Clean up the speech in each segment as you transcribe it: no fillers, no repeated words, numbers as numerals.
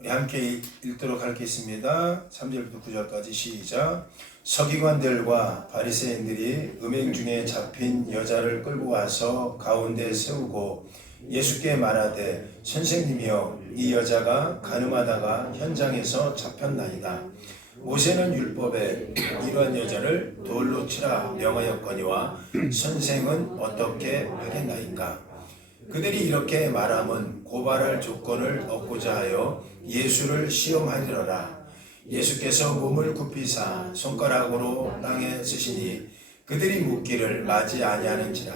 우리 함께 읽도록 하겠습니다. 3절부터 9절까지 시작. 서기관들과 바리새인들이 음행 중에 잡힌 여자를 끌고 와서 가운데 세우고 예수께 말하되 선생님이여 이 여자가 간음하다가 현장에서 잡혔나이다. 모세는 율법에 이러한 여자를 돌로 치라 명하였거니와 선생은 어떻게 하겠나이까. 그들이 이렇게 말함은 고발할 조건을 얻고자 하여 예수를 시험하리라. 예수께서 몸을 굽히사 손가락으로 땅에 쓰시니 그들이 묻기를 맞지 아니하는지라.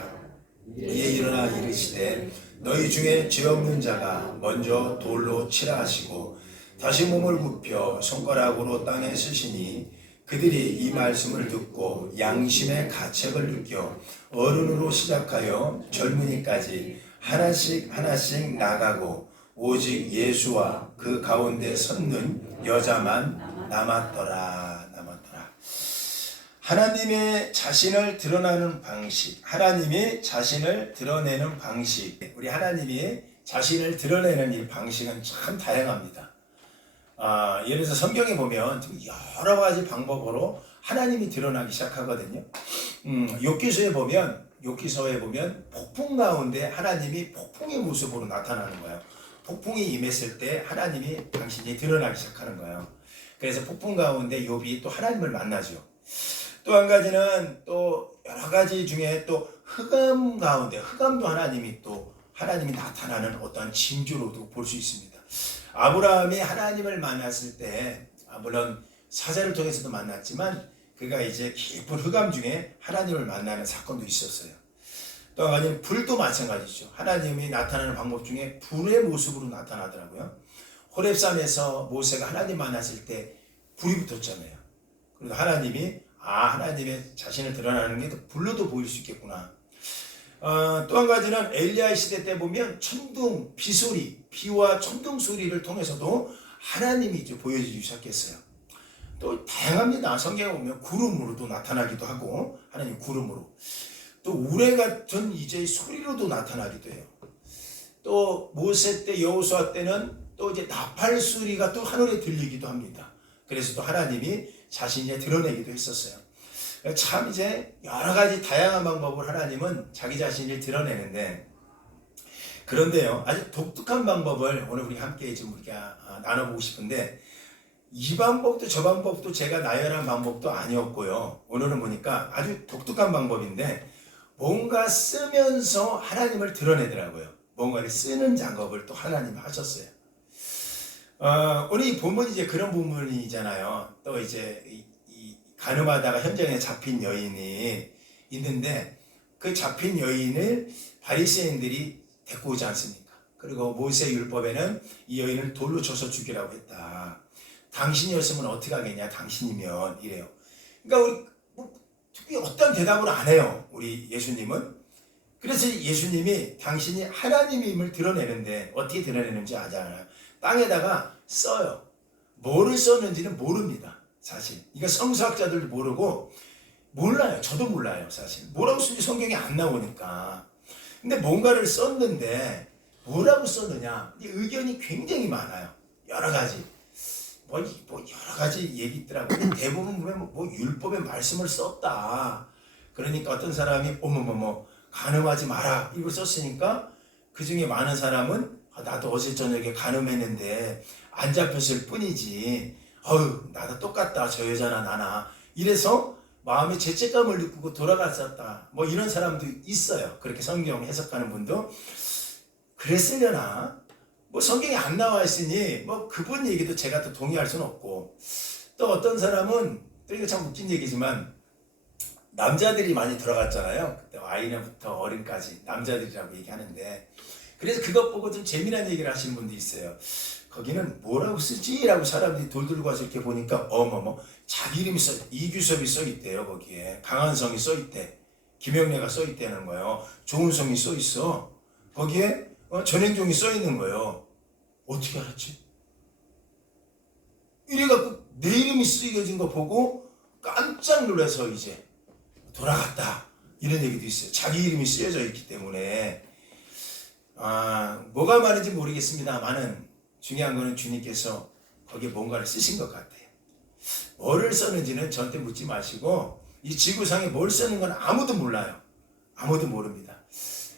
이에 일어나 이르시되 너희 중에 죄 없는 자가 먼저 돌로 치라 하시고 다시 몸을 굽혀 손가락으로 땅에 쓰시니 그들이 이 말씀을 듣고 양심의 가책을 느껴 어른으로 시작하여 젊은이까지 하나씩 나가고 오직 예수와 그 가운데 섰는 여자만 남았더라. 하나님의 자신을 드러내는 방식, 하나님이 자신을 드러내는 방식, 우리 하나님이 자신을 드러내는 이 방식은 참 다양합니다. 예를 들어서 성경에 보면 여러 가지 방법으로 하나님이 드러나기 시작하거든요. 욥기서에 보면 폭풍 가운데 하나님이 폭풍의 모습으로 나타나는 거예요. 폭풍이 임했을 때 하나님이 당신이 드러나기 시작하는 거예요. 그래서 폭풍 가운데 욥이 또 하나님을 만나죠. 또 한 가지는 또 여러 가지 중에 또 흑암 가운데 흑암도 하나님이 나타나는 어떤 징조로도 볼 수 있습니다. 아브라함이 하나님을 만났을 때 물론 사자를 통해서도 만났지만 그가 이제 깊은 흑암 중에 하나님을 만나는 사건도 있었어요. 또 한 가지는 불도 마찬가지죠. 하나님이 나타나는 방법 중에 불의 모습으로 나타나더라고요. 호렙산에서 모세가 하나님 만났을 때 불이 붙었잖아요. 그래서 하나님이 하나님의 자신을 드러나는 게 불로도 보일 수 있겠구나. 또 한 가지는 엘리야 시대 때 보면 천둥, 비소리, 비와 천둥 소리를 통해서도 하나님이 이제 보여지기 시작했어요. 또 다양합니다. 성경에 보면 구름으로도 나타나기도 하고 하나님 구름으로 또 우레 같은 이제 소리로도 나타나기도 해요. 또 모세 때 여호수아 때는 또 이제 나팔 소리가 또 하늘에 들리기도 합니다. 그래서 또 하나님이 자신이 드러내기도 했었어요. 참 이제 여러 가지 다양한 방법으로 하나님은 자기 자신을 드러내는데 그런데요 아주 독특한 방법을 오늘 우리 함께 좀 우리가 나눠보고 싶은데 이 방법도 저 방법도 제가 나열한 방법도 아니었고요. 오늘은 보니까 아주 독특한 방법인데 뭔가 쓰면서 하나님을 드러내더라고요. 뭔가를 쓰는 작업을 또 하나님 하셨어요. 오늘 이 본문이 이제 그런 본문이잖아요. 또 이제 이 간음하다가 현장에 잡힌 여인이 있는데 그 잡힌 여인을 바리새인들이 데리고 오지 않습니까? 그리고 모세 율법에는 이 여인을 돌로 쳐서 죽이라고 했다. 당신이었으면 어떻게 하겠냐? 당신이면 이래요. 그러니까 우리 특히 어떤 대답을 안 해요. 우리 예수님은. 그래서 예수님이 당신이 하나님임을 드러내는데 어떻게 드러내는지 아잖아요. 땅에다가 써요. 뭐를 썼는지는 모릅니다. 사실. 이거 성서학자들도 모르고 몰라요. 저도 몰라요. 사실. 뭐라고 쓰는지 성경에 안 나오니까. 근데 뭔가를 썼는데 뭐라고 썼느냐. 의견이 굉장히 많아요. 여러 가지. 뭐 여러 가지 얘기 있더라고요. 대부분 보면 율법의 말씀을 썼다. 그러니까 어떤 사람이 간음하지 마라 이걸 썼으니까 그 중에 많은 사람은 나도 어제 저녁에 간음했는데 안 잡혔을 뿐이지 나도 똑같다 저 여자나 나나 이래서 마음에 죄책감을 느끼고 돌아갔었다 이런 사람도 있어요. 그렇게 성경 해석하는 분도 그랬으려나 성경에 안 나와 있으니 그분 얘기도 제가 또 동의할 수는 없고 또 어떤 사람은 또 이거 참 웃긴 얘기지만 남자들이 많이 들어갔잖아요. 그때 아이부터 어른까지 남자들이라고 얘기하는데 그래서 그것 보고 좀 재미난 얘기를 하시는 분도 있어요. 거기는 뭐라고 쓰지? 라고 사람들이 돌들고 와서 이렇게 보니까 자기 이름이 이규섭이 써있대요. 거기에 강한성이 써있대. 김영래가 써있다는 거예요. 조은성이 써있어. 거기에 전행종이 써있는 거예요. 어떻게 알았지? 이래갖고 내 이름이 쓰여진 거 보고 깜짝 놀라서 이제 돌아갔다 이런 얘기도 있어요. 자기 이름이 쓰여져 있기 때문에 뭐가 많은지 모르겠습니다만은 중요한 거는 주님께서 거기에 뭔가를 쓰신 것 같아요. 뭐를 썼는지는 저한테 묻지 마시고 이 지구상에 뭘 쓰는 건 아무도 몰라요. 아무도 모릅니다.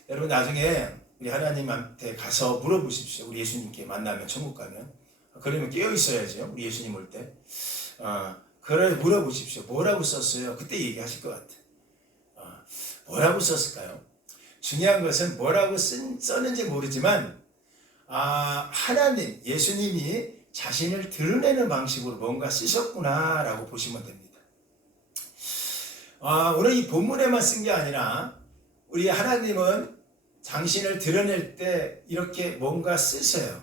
여러분 나중에 우리 하나님한테 가서 물어보십시오. 우리 예수님께 만나면 천국 가면. 그러면 깨어 있어야죠. 우리 예수님 올 때. 그래 물어보십시오. 뭐라고 썼어요? 그때 얘기하실 것 같아요. 뭐라고 썼을까요? 중요한 것은 뭐라고 썼는지 모르지만 하나님, 예수님이 자신을 드러내는 방식으로 뭔가 쓰셨구나라고 보시면 됩니다. 오늘 이 본문에만 쓴 게 아니라 우리 하나님은 당신을 드러낼 때 이렇게 뭔가 쓰세요.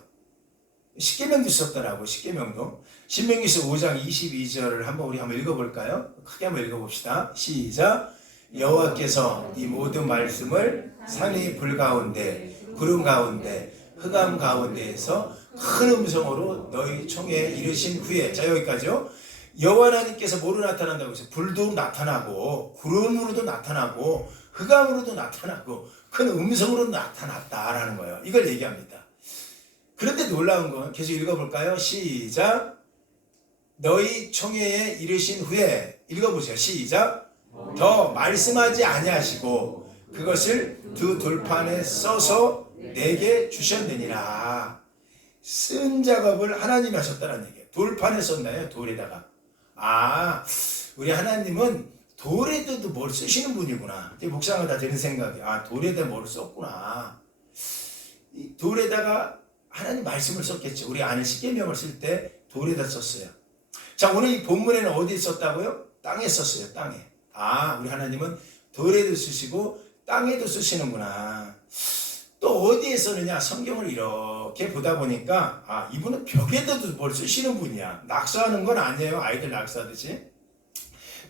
십계명도 썼더라고. 십계명도. 신명기서 5장 22절을 우리 한번 읽어볼까요? 크게 한번 읽어봅시다. 시작. 여호와께서 이 모든 말씀을 산의 불 가운데 구름 가운데 흑암 가운데에서 큰 음성으로 너희 총에 이르신 후에, 자 여기까지요. 여호와 하나님께서 뭐로 나타난다고 했어요? 불도 나타나고 구름으로도 나타나고 흑암으로도 나타나고 큰 음성으로 나타났다라는 거예요. 이걸 얘기합니다. 그런데 놀라운 건 계속 읽어볼까요? 시작. 너희 총회에 이르신 후에, 읽어보세요. 시작. 더 말씀하지 아니하시고 그것을 두 돌판에 써서 내게 주셨느니라. 쓴 작업을 하나님이 하셨다는 얘기예요. 돌판에 썼나요? 돌에다가. 우리 하나님은 돌에도 뭘 쓰시는 분이구나. 묵상하다 드는 생각이, 돌에다 뭘 썼구나. 이 돌에다가 하나님 말씀을 썼겠죠. 우리 안에 십계명을 쓸 때 돌에다 썼어요. 자, 오늘 이 본문에는 어디에 썼다고요? 땅에 썼어요. 땅에. 우리 하나님은 돌에도 쓰시고 땅에도 쓰시는구나. 또 어디에 쓰느냐? 성경을 이렇게 보다 보니까 이분은 벽에도 뭘 쓰시는 분이야. 낙서하는 건 아니에요. 아이들 낙서하듯이.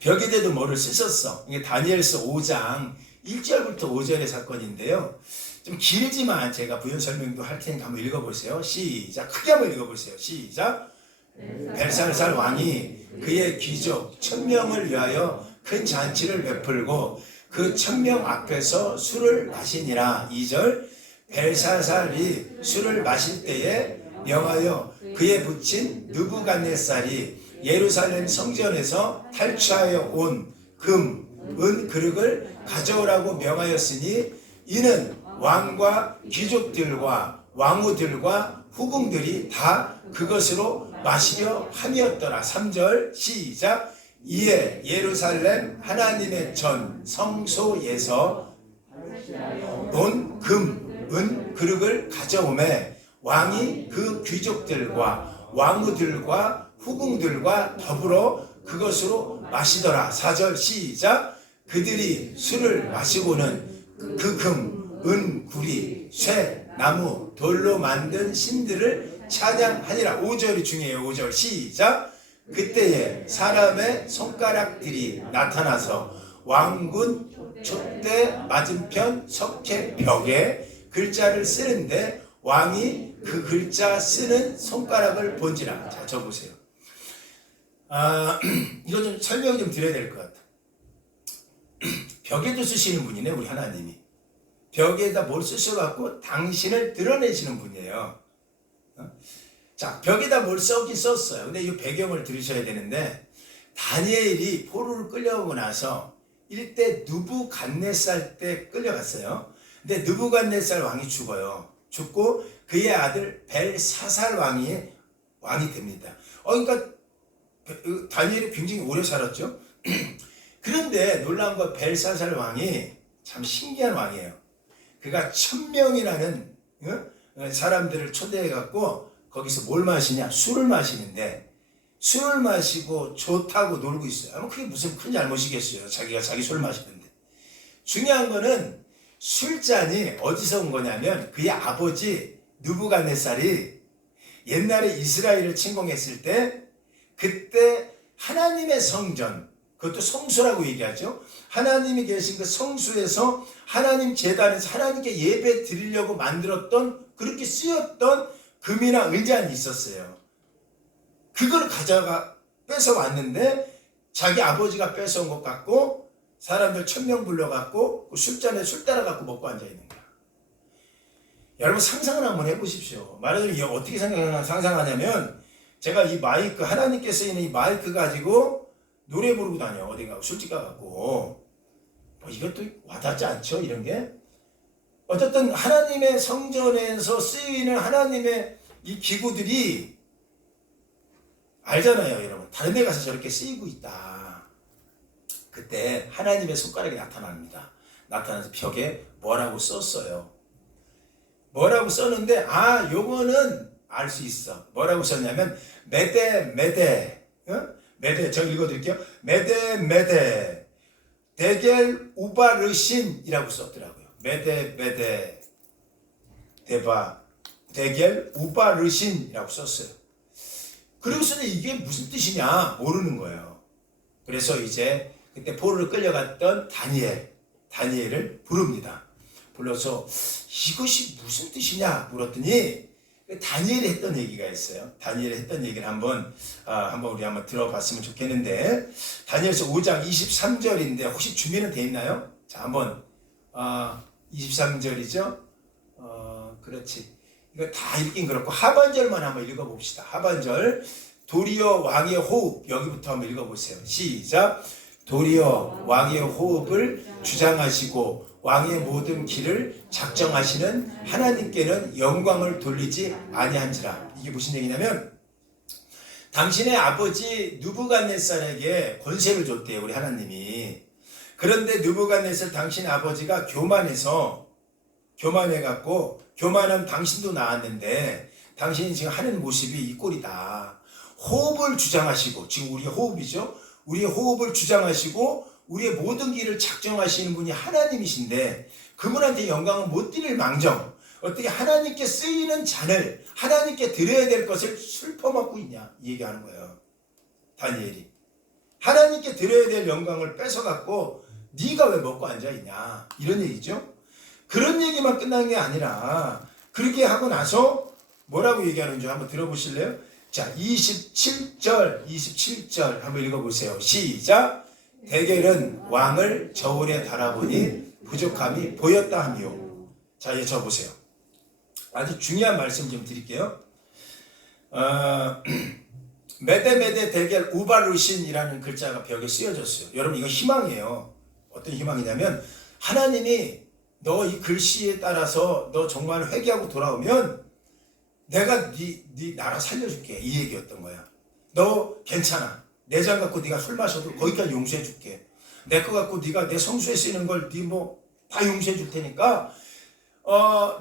벽에도 뭐를 쓰셨어. 이게 다니엘서 5장 1절부터 5절의 사건인데요. 좀 길지만 제가 부연 설명도 할 테니까 한번 읽어보세요. 시작. 크게 한번 읽어보세요. 시작. 벨사살 왕이 그의 귀족 1000명을 위하여 큰 잔치를 베풀고 그 1000명 앞에서 술을 마시니라. 2절. 벨사살이 술을 마실 때에 명하여 그의 부친 느부갓네살이 예루살렘 성전에서 탈취하여 온 금, 은 그릇을 가져오라고 명하였으니 이는 왕과 귀족들과 왕후들과 후궁들이 다 그것으로 마시려 함이었더라. 3절 시작. 이에 예루살렘 하나님의 전 성소에서 온 금, 은 그릇을 가져오매 왕이 그 귀족들과 왕후들과 후궁들과 더불어 그것으로 마시더라. 4절 시작. 그들이 술을 마시고는 그 금, 은, 구리, 쇠, 나무, 돌로 만든 신들을 찬양하니라. 5절이 중요해요. 5절 시작. 그때에 사람의 손가락들이 나타나서 왕군 촛대 맞은편 석회 벽에 글자를 쓰는데 왕이 그 글자 쓰는 손가락을 본지라. 자, 적으세요. 이거 좀 설명 좀 드려야 될 것 같아. 벽에도 쓰시는 분이네, 우리 하나님이. 벽에다 뭘 쓰셔갖고 당신을 드러내시는 분이에요. 자, 벽에다 뭘 써긴 썼어요. 근데 이 배경을 들으셔야 되는데, 다니엘이 포로를 끌려오고 나서 일대 느부갓네살 때 끌려갔어요. 근데 느부갓네살 왕이 죽어요. 죽고 그의 아들 벨사살 왕이 됩니다. 그러니까 다니엘이 굉장히 오래 살았죠. 그런데 놀라운 건 벨사살 왕이 참 신기한 왕이에요. 그가 1000명이라는 사람들을 초대해갖고 거기서 뭘 마시냐? 술을 마시는데 술을 마시고 좋다고 놀고 있어요. 그게 무슨 큰 잘못이겠어요. 자기가 자기 술 마시는데. 중요한 거는 술잔이 어디서 온 거냐면 그의 아버지 느부갓네살이 옛날에 이스라엘을 침공했을 때 그때 하나님의 성전, 그것도 성수라고 얘기하죠. 하나님이 계신 그 성수에서 하나님 제단에서 하나님께 예배 드리려고 만들었던, 그렇게 쓰였던 금이나 은잔이 있었어요. 그걸 가져가 뺏어왔는데 자기 아버지가 뺏어온 것 같고 사람들 1000명 불러갖고 그 술잔에 술 따라갖고 먹고 앉아있는 거야. 여러분 상상을 한번 해보십시오. 말하자면 이게 어떻게 상상하냐면 제가 이 마이크, 하나님께 쓰이는 이 마이크 가지고 노래 부르고 다녀. 어디가 술집 가갖고. 뭐 이것도 와닿지 않죠? 이런 게. 어쨌든 하나님의 성전에서 쓰이는 하나님의 이 기구들이 알잖아요, 여러분. 다른 데 가서 저렇게 쓰이고 있다. 그때 하나님의 손가락이 나타납니다. 나타나서 벽에 뭐라고 썼어요. 뭐라고 썼는데 요거는 알 수 있어. 뭐라고 썼냐면 메데 메데 제가 읽어드릴게요. 메데 데겔 우바르신이라고 썼더라고요. 메데 데바 데겔 우바르신이라고 썼어요. 그리고서는 이게 무슨 뜻이냐 모르는 거예요. 그래서 이제 그때 포로를 끌려갔던 다니엘을 부릅니다. 불러서 이것이 무슨 뜻이냐 물었더니 다니엘이 했던 얘기가 있어요. 다니엘이 했던 얘기를 한번 우리 한번 들어봤으면 좋겠는데, 다니엘서 5장 23절인데 혹시 준비는 돼 있나요? 자, 한번 23절이죠. 그렇지. 이거 다 읽긴 그렇고 하반절만 한번 읽어봅시다. 하반절. 도리어 왕의 호흡, 여기부터 한번 읽어보세요. 시작. 도리어 왕의 호흡을 주장하시고 왕의 모든 길을 작정하시는 하나님께는 영광을 돌리지 아니한지라. 이게 무슨 얘기냐면 당신의 아버지 느부갓네살에게 권세를 줬대요, 우리 하나님이. 그런데 느부갓네살 당신 아버지가 교만해갖고, 교만한 당신도 나왔는데 당신이 지금 하는 모습이 이 꼴이다. 호흡을 주장하시고, 지금 우리의 호흡이죠. 우리의 호흡을 주장하시고 우리의 모든 길을 작정하시는 분이 하나님이신데 그분한테 영광은 못 드릴 망정 어떻게 하나님께 쓰이는 잔을 하나님께 드려야 될 것을 술퍼먹고 있냐, 이 얘기하는 거예요. 다니엘이 하나님께 드려야 될 영광을 뺏어갖고 네가 왜 먹고 앉아있냐, 이런 얘기죠. 그런 얘기만 끝난 게 아니라 그렇게 하고 나서 뭐라고 얘기하는지 한번 들어보실래요? 자, 27절 한번 읽어보세요. 시작. 데겔은 왕을 저울에 달아보니 부족함이 보였다 하며. 자, 이제 적어보세요. 아주 중요한 말씀 좀 드릴게요. 메데 데겔 우바르신이라는 글자가 벽에 쓰여졌어요. 여러분, 이거 희망이에요. 어떤 희망이냐면 하나님이 너 이 글씨에 따라서 너 정말 회개하고 돌아오면 내가 네 나라 살려줄게, 이 얘기였던 거야. 너 괜찮아. 내 장 갖고 네가 술 마셔도 거기까지 용서해줄게. 내 거 갖고 네가 내 성수에 쓰이는 걸 네 뭐 다 용서해줄 테니까.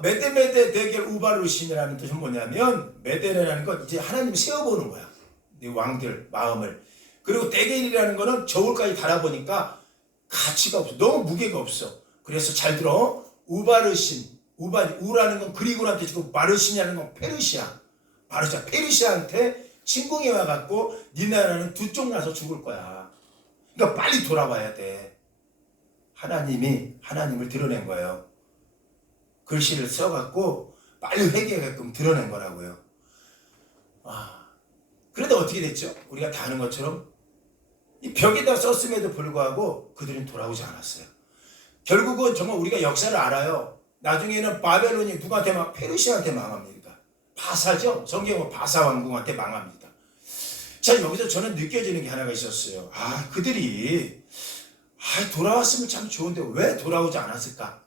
메데 데겔 우바르신이라는 뜻은 뭐냐면, 메데라는 건 이제 하나님이 세워보는 거야, 네 왕들 마음을. 그리고 데겔이라는 거는 저울까지 달아보니까 가치가 없어, 너무 무게가 없어. 그래서 잘 들어. 우라는 건 그리고란 뜻이고 마르신이라는 건 페르시아. 페르시아한테 침공해 와갖고 네 나라는 두 쪽 나서 죽을 거야. 그러니까 빨리 돌아와야 돼. 하나님을 드러낸 거예요. 글씨를 써갖고 빨리 회개하게끔 드러낸 거라고요. 그런데 어떻게 됐죠? 우리가 다 아는 것처럼 이 벽에다 썼음에도 불구하고 그들은 돌아오지 않았어요. 결국은 정말 우리가 역사를 알아요. 나중에는 바벨론이 누구한테 페르시아한테 망합니다. 바사죠. 성경은 바사 왕궁한테 망합니다. 자, 여기서 저는 느껴지는 게 하나가 있었어요. 그들이 돌아왔으면 참 좋은데 왜 돌아오지 않았을까?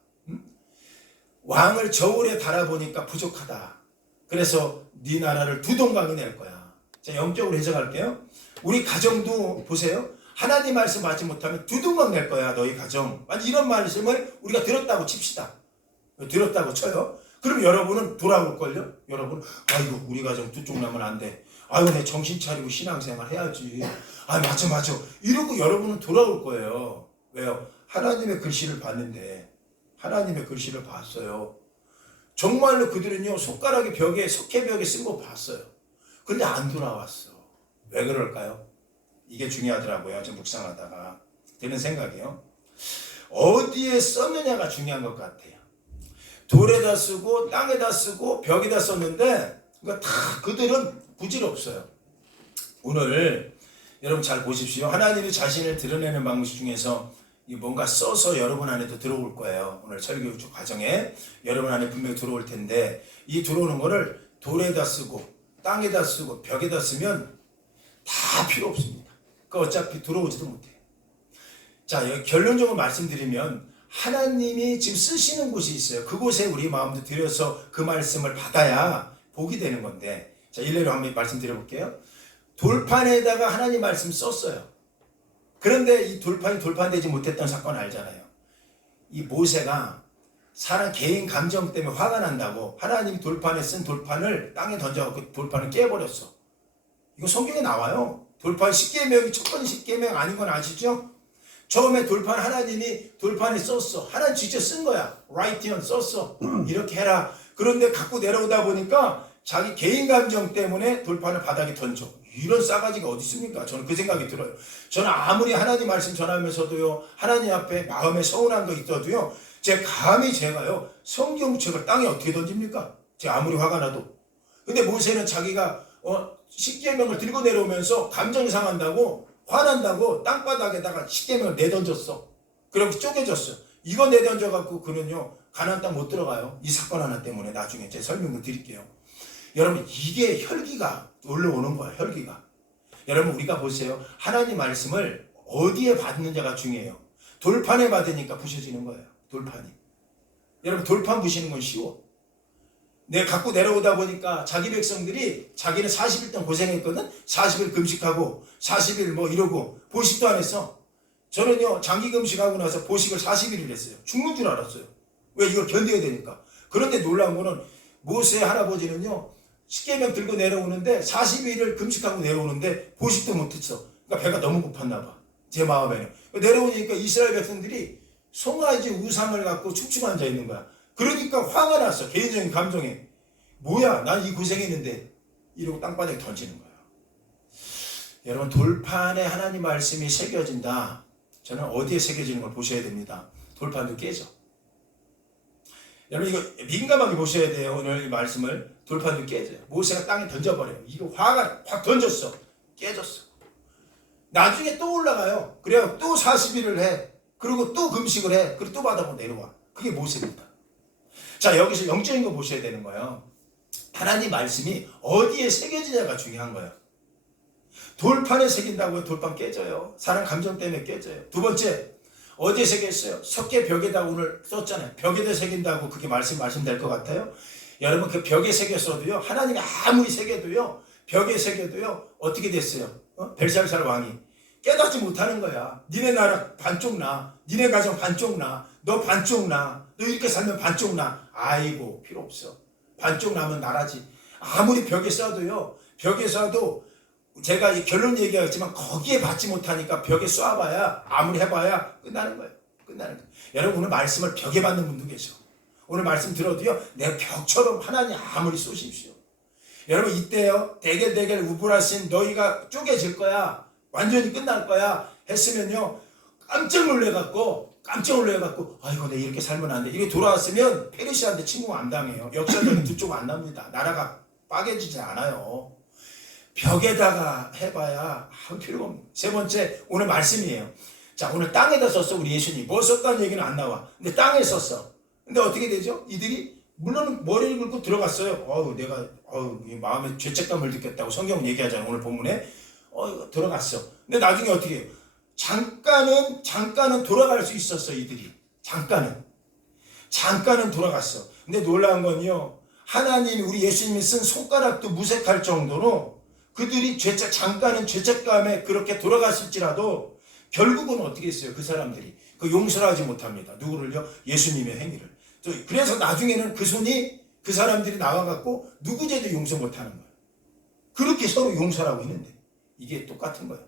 왕을 저울에 달아보니까 부족하다. 그래서 네 나라를 두 동강이 낼 거야. 자, 영적으로 해석할게요. 우리 가정도 보세요. 하나님 말씀 받지 못하면 두 동강 낼 거야, 너희 가정. 아니, 이런 말씀을 우리가 들었다고 칩시다. 들었다고 쳐요. 그럼 여러분은 돌아올걸요? 여러분, 아이고, 우리 가정 두 쪽 나면 안 돼. 아이고, 내 정신 차리고 신앙생활 해야지. 맞아. 이러고 여러분은 돌아올 거예요. 왜요? 하나님의 글씨를 봤는데, 하나님의 글씨를 봤어요. 정말로 그들은요, 손가락이 벽에, 석회벽에 쓴 거 봤어요. 근데 안 돌아왔어. 왜 그럴까요? 이게 중요하더라고요. 저 묵상하다가 드는 생각이요. 어디에 썼느냐가 중요한 것 같아요. 돌에다 쓰고 땅에다 쓰고 벽에다 썼는데 그러니까 다 그들은 부질없어요. 오늘 여러분 잘 보십시오. 하나님이 자신을 드러내는 방식 중에서 뭔가 써서 여러분 안에도 들어올 거예요. 오늘 설교 과정에 여러분 안에 분명히 들어올 텐데 이 들어오는 거를 돌에다 쓰고 땅에다 쓰고 벽에다 쓰면 다 필요 없습니다. 그 어차피 들어오지도 못해요. 자, 여기 결론적으로 말씀드리면 하나님이 지금 쓰시는 곳이 있어요. 그곳에 우리 마음도 들여서 그 말씀을 받아야 복이 되는 건데, 자, 일례로 한번 말씀드려 볼게요. 돌판에다가 하나님 말씀 썼어요. 그런데 이 돌판이 돌판되지 못했던 사건 알잖아요. 이 모세가 사람 개인 감정 때문에 화가 난다고 하나님 돌판에 쓴 돌판을 땅에 던져갖고 돌판을 깨버렸어. 이거 성경에 나와요. 돌판 10계명이 첫 번째 10계명 아닌 건 아시죠? 처음에 돌판 하나님이 돌판에 썼어. 하나님 직접 쓴 거야. 라이티언 썼어. 이렇게 해라. 그런데 갖고 내려오다 보니까 자기 개인 감정 때문에 돌판을 바닥에 던져. 이런 싸가지가 어디 있습니까? 저는 그 생각이 들어요. 저는 아무리 하나님 말씀 전하면서도요, 하나님 앞에 마음에 서운한 거 있어도요, 제가요 성경책을 땅에 어떻게 던집니까? 제가 아무리 화가 나도. 근데 모세는 자기가 10계명을 들고 내려오면서 감정이 상한다고 화난다고 땅바닥에다가 10계명을 내던졌어. 그럼 쪼개졌어. 이거 내던져갖고 그는요 가나안 땅 못 들어가요. 이 사건 하나 때문에 나중에 제 설명을 드릴게요. 여러분, 이게 혈기가 올라오는 거야. 혈기가. 여러분, 우리가 보세요. 하나님 말씀을 어디에 받느냐가 중요해요. 돌판에 받으니까 부셔지는 거예요. 돌판이. 여러분, 돌판 부시는 건 쉬워. 내가 갖고 내려오다 보니까 자기 백성들이 자기는 40일 동안 고생했거든. 40일 금식하고 40일 뭐 이러고 보식도 안 했어. 저는요 장기 금식하고 나서 보식을 40일을 했어요. 죽는 줄 알았어요. 왜? 이걸 견뎌야 되니까. 그런데 놀라운 거는 모세 할아버지는요 10계명 들고 내려오는데 40일을 금식하고 내려오는데 보식도 못했어. 그러니까 배가 너무 고팠나 봐. 제 마음에는. 내려오니까 이스라엘 백성들이 송아지 우상을 갖고 춤추고 앉아 있는 거야. 그러니까 화가 났어. 개인적인 감정에. 뭐야, 난 이 고생했는데. 이러고 땅바닥에 던지는 거야. 여러분, 돌판에 하나님 말씀이 새겨진다. 저는 어디에 새겨지는 걸 보셔야 됩니다. 돌판도 깨져. 여러분, 이거 민감하게 보셔야 돼요. 오늘 이 말씀을. 돌판도 깨져요. 모세가 땅에 던져버려요. 이거 화가 확 던졌어. 깨졌어. 나중에 또 올라가요. 그래요. 또 40일을 해. 그리고 또 금식을 해. 그리고 또 바닥으로 내려와. 그게 모세입니다. 자, 여기서 영적인 거 보셔야 되는 거예요. 하나님 말씀이 어디에 새겨지냐가 중요한 거예요. 돌판에 새긴다고요? 돌판 깨져요. 사람 감정 때문에 깨져요. 두 번째, 어디에 새겼어요? 석계 벽에다 오늘 썼잖아요. 벽에다 새긴다고 그게 말씀될 것 같아요? 여러분, 그 벽에 새겼어도요, 하나님이 아무리 새겨도요, 벽에 새겨도요, 어떻게 됐어요? 벨사살 왕이 깨닫지 못하는 거야. 니네 나라 반쪽 나. 니네 가정 반쪽 나. 너 반쪽 나. 너 이렇게 살면 반쪽 나. 아이고, 필요 없어. 반쪽 나면 나라지. 아무리 벽에 쏴도요. 벽에 쏴도 제가 이 결론 얘기하겠지만 거기에 받지 못하니까 벽에 쏴봐야 아무리 해봐야 끝나는 거예요. 끝나는 거예요. 여러분, 오늘 말씀을 벽에 받는 분도 계셔. 오늘 말씀 들어도요. 내 벽처럼 하나님 아무리 쏘십시오. 여러분, 이때요. 대결 우불하신 너희가 쪼개질 거야. 완전히 끝날 거야 했으면요 깜짝 놀래갖고 아이고, 내 이렇게 살면 안 돼. 이렇게 돌아왔으면 페르시아한테 침공 안 당해요. 역사적인 두 쪽 안 납니다. 나라가 빠개지지 않아요. 벽에다가 해봐야 할 필요가 없는. 세 번째, 오늘 말씀이에요. 자, 오늘 땅에다 썼어. 우리 예수님 뭐 썼다는 얘기는 안 나와. 근데 땅에 썼어. 근데 어떻게 되죠? 이들이 물론 머리를 긁고 들어갔어요. 내가 마음에 죄책감을 느꼈다고 성경은 얘기하잖아요. 오늘 본문에 들어갔어. 근데 나중에 어떻게 해요? 잠깐은 돌아갈 수 있었어. 이들이 잠깐은 돌아갔어. 근데 놀라운 건요, 하나님이 우리 예수님이 쓴 손가락도 무색할 정도로 그들이 잠깐은 죄책감에 그렇게 돌아갔을지라도 결국은 어떻게 했어요? 그 사람들이 그 용서를 하지 못합니다. 누구를요? 예수님의 행위를. 그래서 나중에는 그 손이 그 사람들이 나와갖고 누구 죄도 용서 못하는 거예요. 그렇게 서로 용서를 하고 있는데 이게 똑같은 거예요.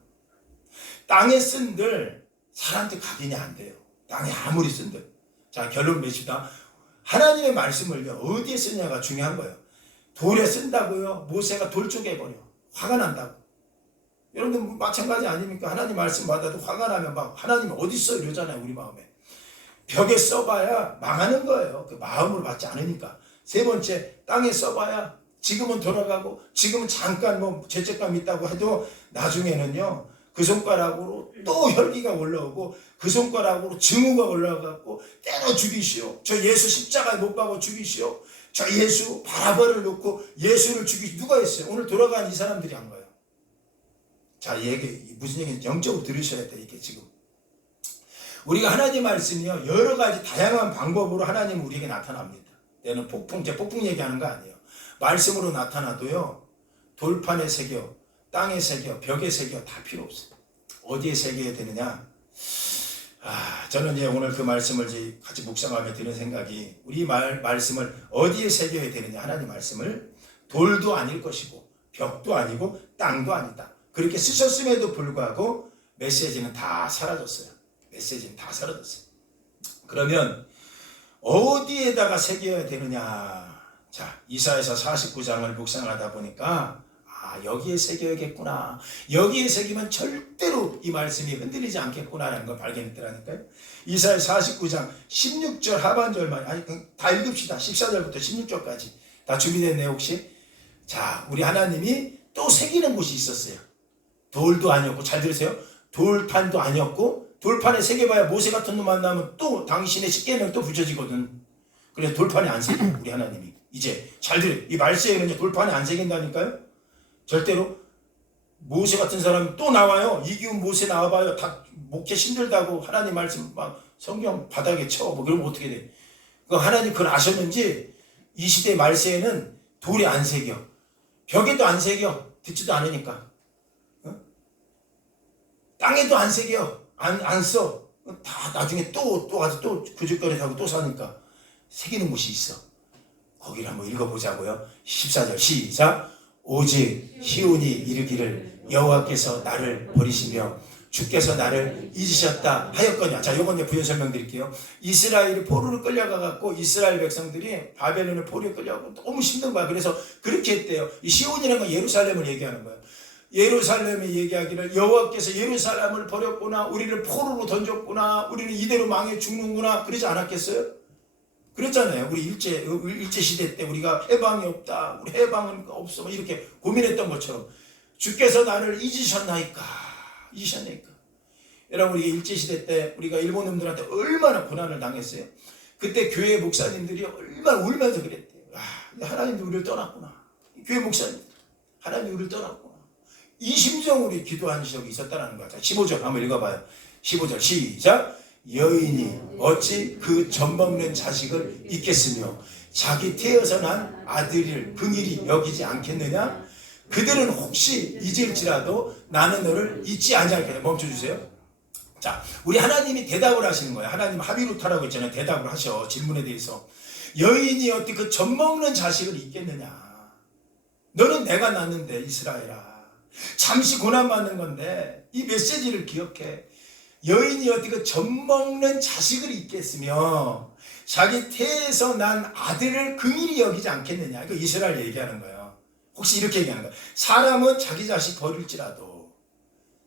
땅에 쓴들 사람한테 각인이 안 돼요. 땅에 아무리 쓴들. 자, 결론 맺읍시다. 하나님의 말씀을요 어디에 쓰냐가 중요한 거예요. 돌에 쓴다고요? 모세가 돌 쪼개버려. 화가 난다고. 여러분들 마찬가지 아닙니까? 하나님 말씀 받아도 화가 나면 막 하나님 어디 있어 이러잖아요. 우리 마음에. 벽에 써봐야 망하는 거예요. 그 마음으로 받지 않으니까. 세 번째, 땅에 써봐야 지금은 돌아가고 지금은 잠깐 뭐 죄책감 있다고 해도 나중에는요 그 손가락으로 또 혈기가 올라오고 그 손가락으로 증오가 올라가고 때려 죽이시오. 저 예수 십자가에 못 박아 죽이시오. 저 예수 바라바를 놓고 예수를 죽이시오. 누가 했어요? 오늘 돌아간 이 사람들이 한 거예요. 자, 얘기 무슨 얘기인지 영적으로 들으셔야 돼. 이게 지금 우리가 하나님 말씀이요 여러 가지 다양한 방법으로 하나님 우리에게 나타납니다. 얘는 폭풍, 제 폭풍 얘기하는 거 아니에요. 말씀으로 나타나도요 돌판에 새겨, 땅에 새겨, 벽에 새겨 다 필요 없어요. 어디에 새겨야 되느냐? 저는 이제 오늘 그 말씀을 같이 묵상하며 드는 생각이 우리 말씀을 어디에 새겨야 되느냐? 하나님 말씀을 돌도 아닐 것이고 벽도 아니고 땅도 아니다. 그렇게 쓰셨음에도 불구하고 메시지는 다 사라졌어요. 메시지는 다 사라졌어요. 그러면 어디에다가 새겨야 되느냐? 자, 이사야서 49장을 묵상하다 보니까 여기에 새겨야겠구나. 여기에 새기면 절대로 이 말씀이 흔들리지 않겠구나라는 걸 발견했더라니까요. 이사야 49장 16절 하반절만 다 읽읍시다. 14절부터 16절까지 다 준비됐네요 혹시? 자, 우리 하나님이 또 새기는 곳이 있었어요. 돌도 아니었고, 잘 들으세요. 돌판도 아니었고, 돌판에 새겨봐야 모세 같은 놈 만나면 또 당신의 십계명 또 붙여지거든. 그래서 돌판에 안 새겨 우리 하나님이. 이제 잘 들어요. 이 말세에는 돌판에 안 새긴다니까요. 절대로. 모세 같은 사람이 또 나와요. 이기훈 모세 나와봐요. 다 목회 힘들다고 하나님 말씀 막 성경 바닥에 쳐. 그러면 어떻게 돼? 하나님 그걸 아셨는지 이 시대 말세에는 돌에 안 새겨. 벽에도 안 새겨. 듣지도 않으니까. 땅에도 안 새겨. 안 써. 다 나중에 또 가서 또 구죽거리하고 또 사니까 새기는 곳이 있어. 거기를 한번 읽어보자고요. 14절 시작. 오직 시온이 이르기를 여호와께서 나를 버리시며 주께서 나를 잊으셨다 하였거냐. 자, 요건 부연 설명드릴게요. 이스라엘이 포로로 끌려가갖고 이스라엘 백성들이 바벨론의 포로에 끌려가고 너무 힘든 거야. 그래서 그렇게 했대요. 이 시온이라는 건 예루살렘을 얘기하는 거예요. 예루살렘에 얘기하기를 여호와께서 예루살렘을 버렸구나. 우리를 포로로 던졌구나. 우리는 이대로 망해 죽는구나. 그러지 않았겠어요? 그랬잖아요. 우리 일제 시대 때 우리가 해방이 없다. 우리 해방은 없어. 이렇게 고민했던 것처럼 주께서 나를 잊으셨나이까. 여러분, 우리 일제 시대 때 우리가 일본 놈들한테 얼마나 고난을 당했어요. 그때 교회 목사님들이 얼마나 울면서 그랬대요. 하나님도 우리를 떠났구나. 교회 목사님, 하나님이 우리를 떠났구나. 이 심정으로 기도한 적이 있었다는 거야. 15절 한번 읽어봐요. 15절 시작. 여인이 어찌 그 젖먹는 자식을 잊겠으며 자기 태어서 난 아들을 긍일히 여기지 않겠느냐? 그들은 혹시 잊을지라도 나는 너를 잊지 아니하겠다. 멈춰주세요. 자, 우리 하나님이 대답을 하시는 거예요. 하나님 하비루타라고 했잖아요. 대답을 하셔. 질문에 대해서. 여인이 어떻게 그 젖먹는 자식을 잊겠느냐? 너는 내가 낳는데 이스라엘아. 잠시 고난받는 건데 이 메시지를 기억해. 여인이 어떻게 그 젖먹는 자식을 잊겠으며 자기 태에서 난 아들을 긍일히 여기지 않겠느냐. 이거 이스라엘 얘기하는 거예요. 혹시 이렇게 얘기하는 거예요. 사람은 자기 자식 버릴지라도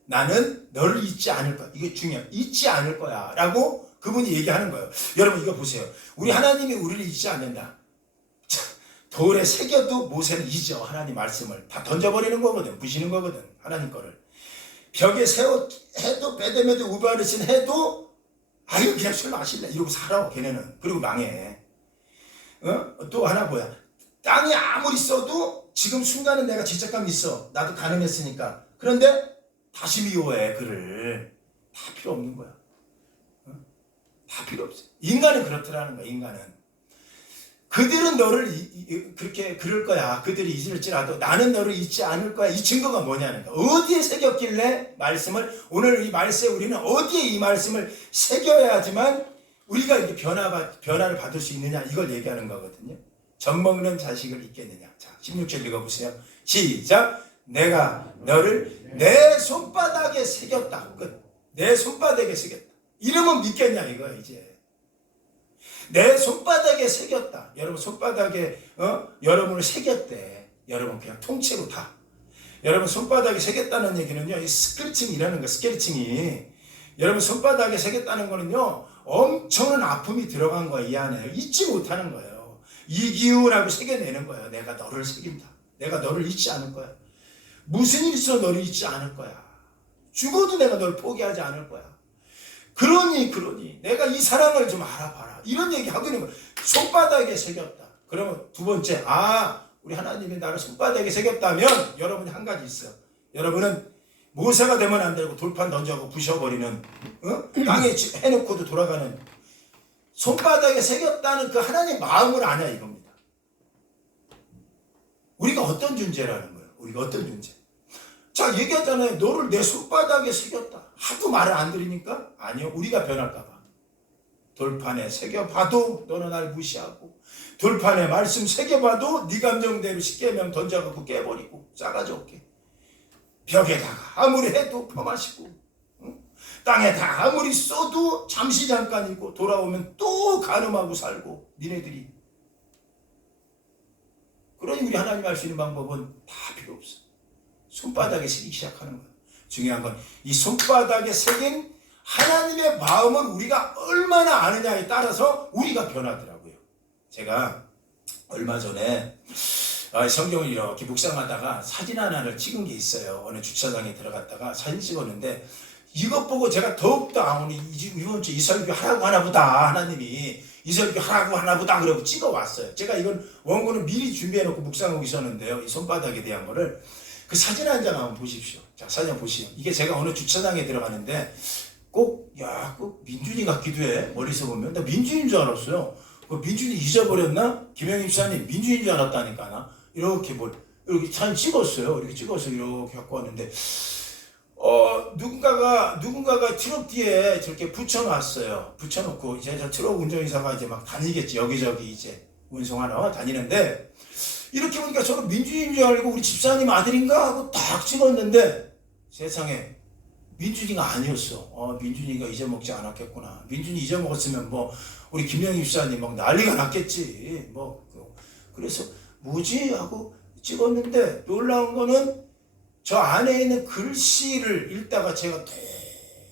나는 너를 잊지 않을 거야. 이게 중요해요. 잊지 않을 거야 라고 그분이 얘기하는 거예요. 여러분 이거 보세요. 우리 하나님이 우리를 잊지 않는다. 돌에 새겨도 모세는 잊어. 하나님 말씀을 다 던져버리는 거거든. 부시는 거거든. 하나님 거를. 벽에 해도 빼대매도 우바르신 해도 아유 그냥 술 마실래 이러고 살아 걔네는. 그리고 망해. 또 하나 뭐야. 땅이 아무리 써도 지금 순간은 내가 죄책감이 있어. 나도 가늠했으니까. 그런데 다시 미워해 그를. 다 필요 없는 거야. 다 필요 없어. 인간은 그렇더라는 거야. 인간은. 그들은 너를 그렇게 그럴 거야. 그들이 잊을지라도 나는 너를 잊지 않을 거야. 이 증거가 뭐냐는 거야. 어디에 새겼길래 말씀을 오늘 이 말씀에 우리는 어디에 이 말씀을 새겨야지만 우리가 이렇게 변화를 받을 수 있느냐 이걸 얘기하는 거거든요. 젖먹는 자식을 잊겠느냐. 자, 16절 읽어보세요. 시작. 내가 너를 내 손바닥에 새겼다. 끝. 내 손바닥에 새겼다. 이러면 믿겠냐 이거야 이제. 내 손바닥에 새겼다. 여러분 손바닥에 여러분을 새겼대. 여러분 그냥 통째로 다. 여러분 손바닥에 새겼다는 얘기는요. 이 스크래칭이라는 거. 스크래칭이 여러분 손바닥에 새겼다는 거는요. 엄청난 아픔이 들어간 거야. 이 안에. 잊지 못하는 거예요. 이기훈하고 새겨내는 거예요. 내가 너를 새긴다. 내가 너를 잊지 않을 거야. 무슨 일 있어 너를 잊지 않을 거야. 죽어도 내가 널 포기하지 않을 거야. 그러니 내가 이 사랑을 좀 알아봐라. 이런 얘기 하고 있는 거야. 손바닥에 새겼다. 그러면 두 번째, 우리 하나님이 나를 손바닥에 새겼다면 여러분이 한 가지 있어요. 여러분은 모세가 되면 안 되고 돌판 던져고 부셔버리는, 땅에 해놓고도 돌아가는, 손바닥에 새겼다는 그 하나님 마음을 아냐 이겁니다. 우리가 어떤 존재라는 거예요. 우리가 어떤 존재. 자, 얘기하잖아요. 너를 내 손바닥에 새겼다. 하도 말을 안 들으니까? 아니요. 우리가 변할까 봐. 돌판에 새겨봐도 너는 날 무시하고, 돌판에 말씀 새겨봐도 네 감정대로 10계명 던져갖고 깨버리고 싸가지 없게, 벽에다가 아무리 해도 퍼마시고, 땅에다 아무리 써도 잠시 잠깐이고 돌아오면 또 간음하고 살고, 니네들이. 그러니 우리 하나님 알 수 있는 방법은 다 필요 없어. 손바닥에 새기기 시작하는 거예요. 중요한 건 이 손바닥에 새긴 하나님의 마음을 우리가 얼마나 아느냐에 따라서 우리가 변하더라고요. 제가 얼마 전에 성경을 이렇게 묵상하다가 사진 하나를 찍은 게 있어요. 어느 주차장에 들어갔다가 사진 찍었는데, 이것 보고 제가 더욱더 이번 주 이 설교 하라고 하나보다, 하나님이 이 설교 하라고 하나보다 그러고 찍어왔어요. 제가 이건 원고는 미리 준비해놓고 묵상하고 있었는데요. 이 손바닥에 대한 거를. 그 사진 한 장 한번 보십시오. 자, 사진 보시오. 이게 제가 어느 주차장에 들어가는데 꼭 민준이 같기도 해. 멀리서 보면. 나 민준인 줄 알았어요. 그 민준이 잊어버렸나? 김영임 집사님 민준인 줄 알았다니까. 나 이렇게 이렇게 사진 찍었어요. 이렇게 찍어서 이렇게 갖고 왔는데, 누군가가 트럭 뒤에 저렇게 붙여놨어요. 붙여놓고 이제 저 트럭 운전기사가 이제 막 다니겠지. 여기저기 이제 운송하러 다니는데, 이렇게 보니까 저는 민준인 줄 알고 우리 집사님 아들인가 하고 딱 찍었는데, 세상에 민준이가 아니었어. 민준이가 잊어먹지 않았겠구나. 민준이 잊어먹었으면 우리 김영희 집사님 막 난리가 났겠지. 그래서 뭐지 하고 찍었는데, 놀라운 거는 저 안에 있는 글씨를 읽다가 제가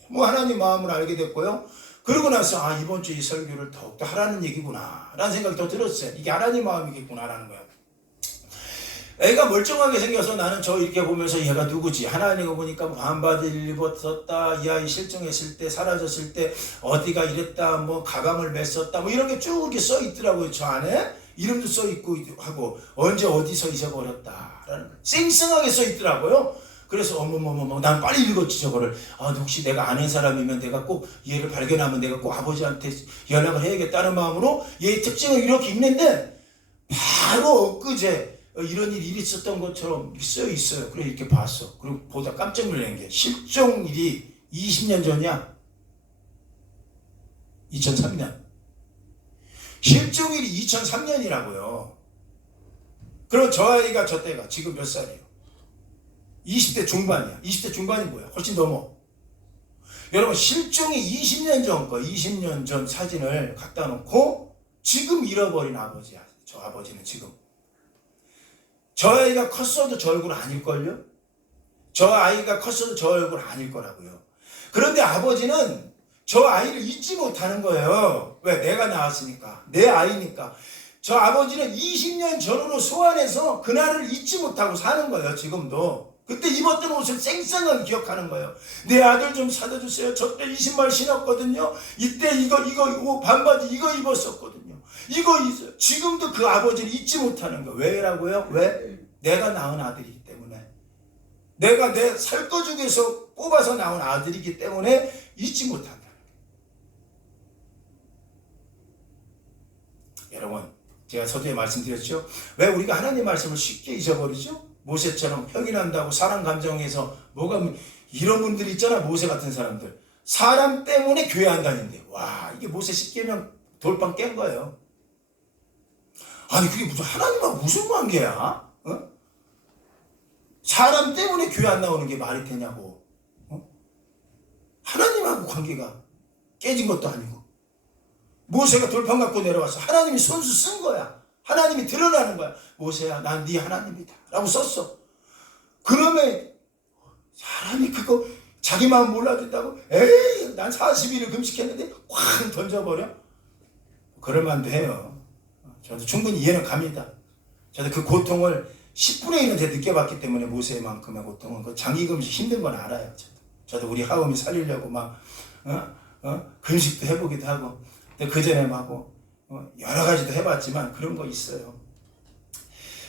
너무 하나님 마음을 알게 됐고요. 그러고 나서 이번 주 이 설교를 더욱더 하라는 얘기구나 라는 생각이 더 들었어요. 이게 하나님 마음이겠구나 라는 거예요. 애가 멀쩡하게 생겨서 나는 저 이렇게 보면서 얘가 누구지? 하나님을 보니까 반바지를 입었었다, 이 아이 실종했을 때, 사라졌을 때 어디가 이랬다, 가방을 맸었다, 이런 게 쭉 이렇게 써 있더라고요. 저 안에 이름도 써 있고 하고, 언제 어디서 잊어버렸다라는 거 쌩쌩하게 써 있더라고요. 그래서 난 빨리 읽었지 저거를. 혹시 내가 아는 사람이면 내가 꼭 얘를 발견하면 내가 꼭 아버지한테 연락을 해야겠다는 마음으로 얘의 특징을 이렇게 읽는데, 바로 엊그제 이런 일이 있었던 것처럼 써 있어요. 그래 이렇게 봤어. 그리고 보다 깜짝 놀란 게, 실종일이 20년 전이야. 2003년. 실종일이 2003년이라고요. 그럼 저 아이가 저 때가 지금 몇 살이에요? 20대 중반이야. 20대 중반이 뭐야? 훨씬 넘어. 여러분, 실종이 20년 전 거, 20년 전 사진을 갖다 놓고 지금 잃어버린 아버지야. 저 아버지는 지금. 저 아이가 컸어도 저 얼굴 아닐걸요? 저 아이가 컸어도 저 얼굴 아닐 거라고요. 그런데 아버지는 저 아이를 잊지 못하는 거예요. 왜? 내가 낳았으니까. 내 아이니까. 저 아버지는 20년 전으로 소환해서 그날을 잊지 못하고 사는 거예요. 지금도. 그때 입었던 옷을 쌩쌩하게 기억하는 거예요. 내 아들 좀 사다 주세요. 저 때 20말 신었거든요. 이때 이거 반바지 이거 입었었거든요. 이거 있어요. 지금도 그 아버지를 잊지 못하는 거예요. 왜라고요? 왜? 내가 낳은 아들이기 때문에. 내가 내 살 거 중에서 뽑아서 낳은 아들이기 때문에 잊지 못한다. 여러분, 제가 서두에 말씀드렸죠? 왜 우리가 하나님 말씀을 쉽게 잊어버리죠? 모세처럼 평인한다고 사람 감정에서 이런 분들 있잖아. 모세 같은 사람들. 사람 때문에 교회 안 다닌대. 와, 이게 모세 10계명 돌판 깬 거예요. 아니, 그게 무슨 하나님하고 무슨 관계야? 사람 때문에 교회 안 나오는 게 말이 되냐고. 하나님하고 관계가 깨진 것도 아니고. 모세가 돌판 갖고 내려와서 하나님이 손수 쓴 거야. 하나님이 드러나는 거야. 모세야, 난 네 하나님이다 라고 썼어. 그러면 사람이 그거 자기 마음 몰라준다고? 에이, 난 40일을 금식했는데 확 던져버려? 그럴만도 해요. 저도 충분히 이해는 갑니다. 저도 그 고통을 10분의 1은 더 느껴봤기 때문에 모세만큼의 고통은 그 장기 금식 힘든 건 알아요. 저도 우리 하음이 살리려고 막 금식도 해보기도 하고, 근데 그 전에 막 여러 가지도 해봤지만 그런 거 있어요.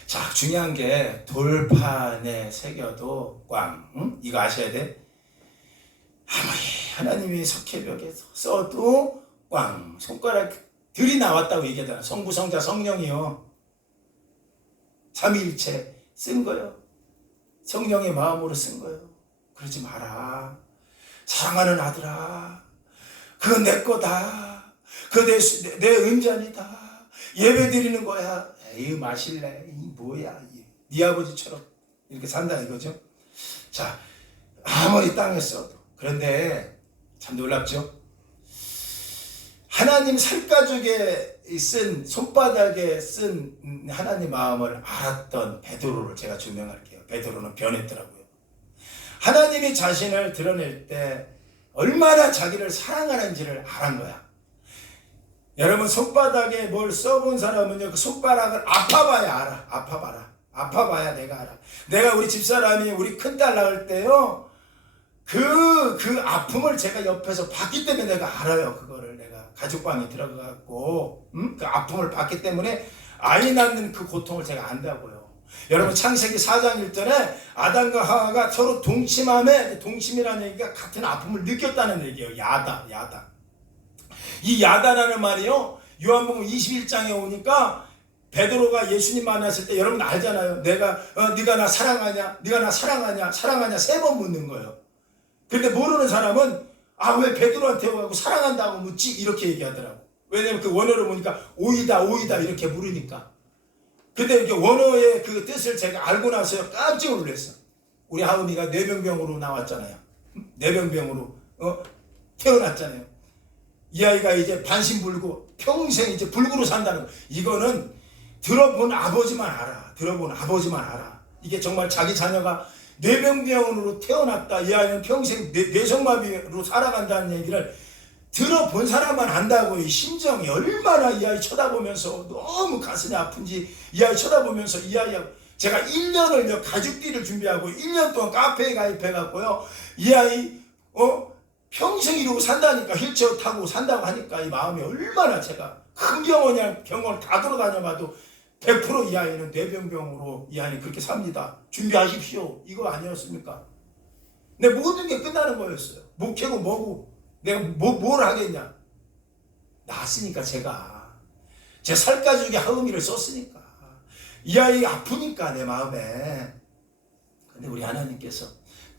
자, 중요한 게 돌판에 새겨도 꽝. 이거 아셔야 돼. 아무리 하나님이 석회벽에 써도 꽝. 손가락들이 나왔다고 얘기하잖아. 성부, 성자, 성령이요. 삼위일체 쓴 거요. 성령의 마음으로 쓴 거요. 그러지 마라. 사랑하는 아들아, 그건 내 거다. 그거 내 은잔이다. 예배 드리는 거야. 에이, 마실래? 이 뭐야? 네 아버지처럼 이렇게 산다 이거죠. 자, 아무리 땅에 써도. 그런데 참 놀랍죠. 하나님 살가죽에 쓴, 손바닥에 쓴 하나님 마음을 알았던 베드로를 제가 조명할게요. 베드로는 변했더라고요. 하나님이 자신을 드러낼 때 얼마나 자기를 사랑하는지를 알은 거야. 여러분, 손바닥에 뭘 써본 사람은요, 그 손바닥을 아파봐야 알아. 아파봐야 내가 알아. 내가 우리 집사람이 우리 큰딸 낳을 때요, 그 아픔을 제가 옆에서 봤기 때문에 내가 알아요. 그거를 내가 가족방에 들어가고, 그 아픔을 봤기 때문에 아이 낳는 그 고통을 제가 안다고요. 여러분, 창세기 4장 1절에 아담과 하와가 서로 동침함에, 동침이라는 얘기가 같은 아픔을 느꼈다는 얘기예요. 야다. 이 야다라는 말이요, 요한복음 21장에 오니까 베드로가 예수님 만났을 때 여러분 알잖아요. 네가 나 사랑하냐? 네가 나 사랑하냐? 3번 묻는 거예요. 근데 모르는 사람은 왜 베드로한테 와고 사랑한다고 묻지? 이렇게 얘기하더라고. 왜냐면 그 원어를 보니까 오이다 이렇게 물으니까. 근데 이렇게 원어의 그 뜻을 제가 알고 나서 깜짝 놀랐어. 우리 하은이가 뇌병병으로 나왔잖아요. 뇌병병으로 태어났잖아요. 이 아이가 이제 반신불구 평생 이제 불구로 산다는 거. 이거는 들어본 아버지만 알아. 이게 정말 자기 자녀가 뇌병병으로 태어났다. 이 아이는 평생 뇌성마비로 살아간다는 얘기를 들어본 사람만 안다고. 이 심정이 얼마나 이 아이 쳐다보면서 너무 가슴이 아픈지, 이 아이 쳐다보면서 이 아이하고 제가 1년을 가죽띠를 준비하고 1년 동안 카페에 가입해갖고요, 이 아이 평생 이러고 산다니까, 휠체어 타고 산다고 하니까 이 마음이 얼마나, 제가 큰 병원을 다 돌아다녀봐도 100% 이 아이는 뇌병병으로 이 아이는 그렇게 삽니다. 준비하십시오. 이거 아니었습니까? 내 모든 게 끝나는 거였어요. 목회고 뭐고 내가 뭘 하겠냐. 낳았으니까 제 살가죽에 하음이를 썼으니까. 이 아이 아프니까 내 마음에. 근데 우리 하나님께서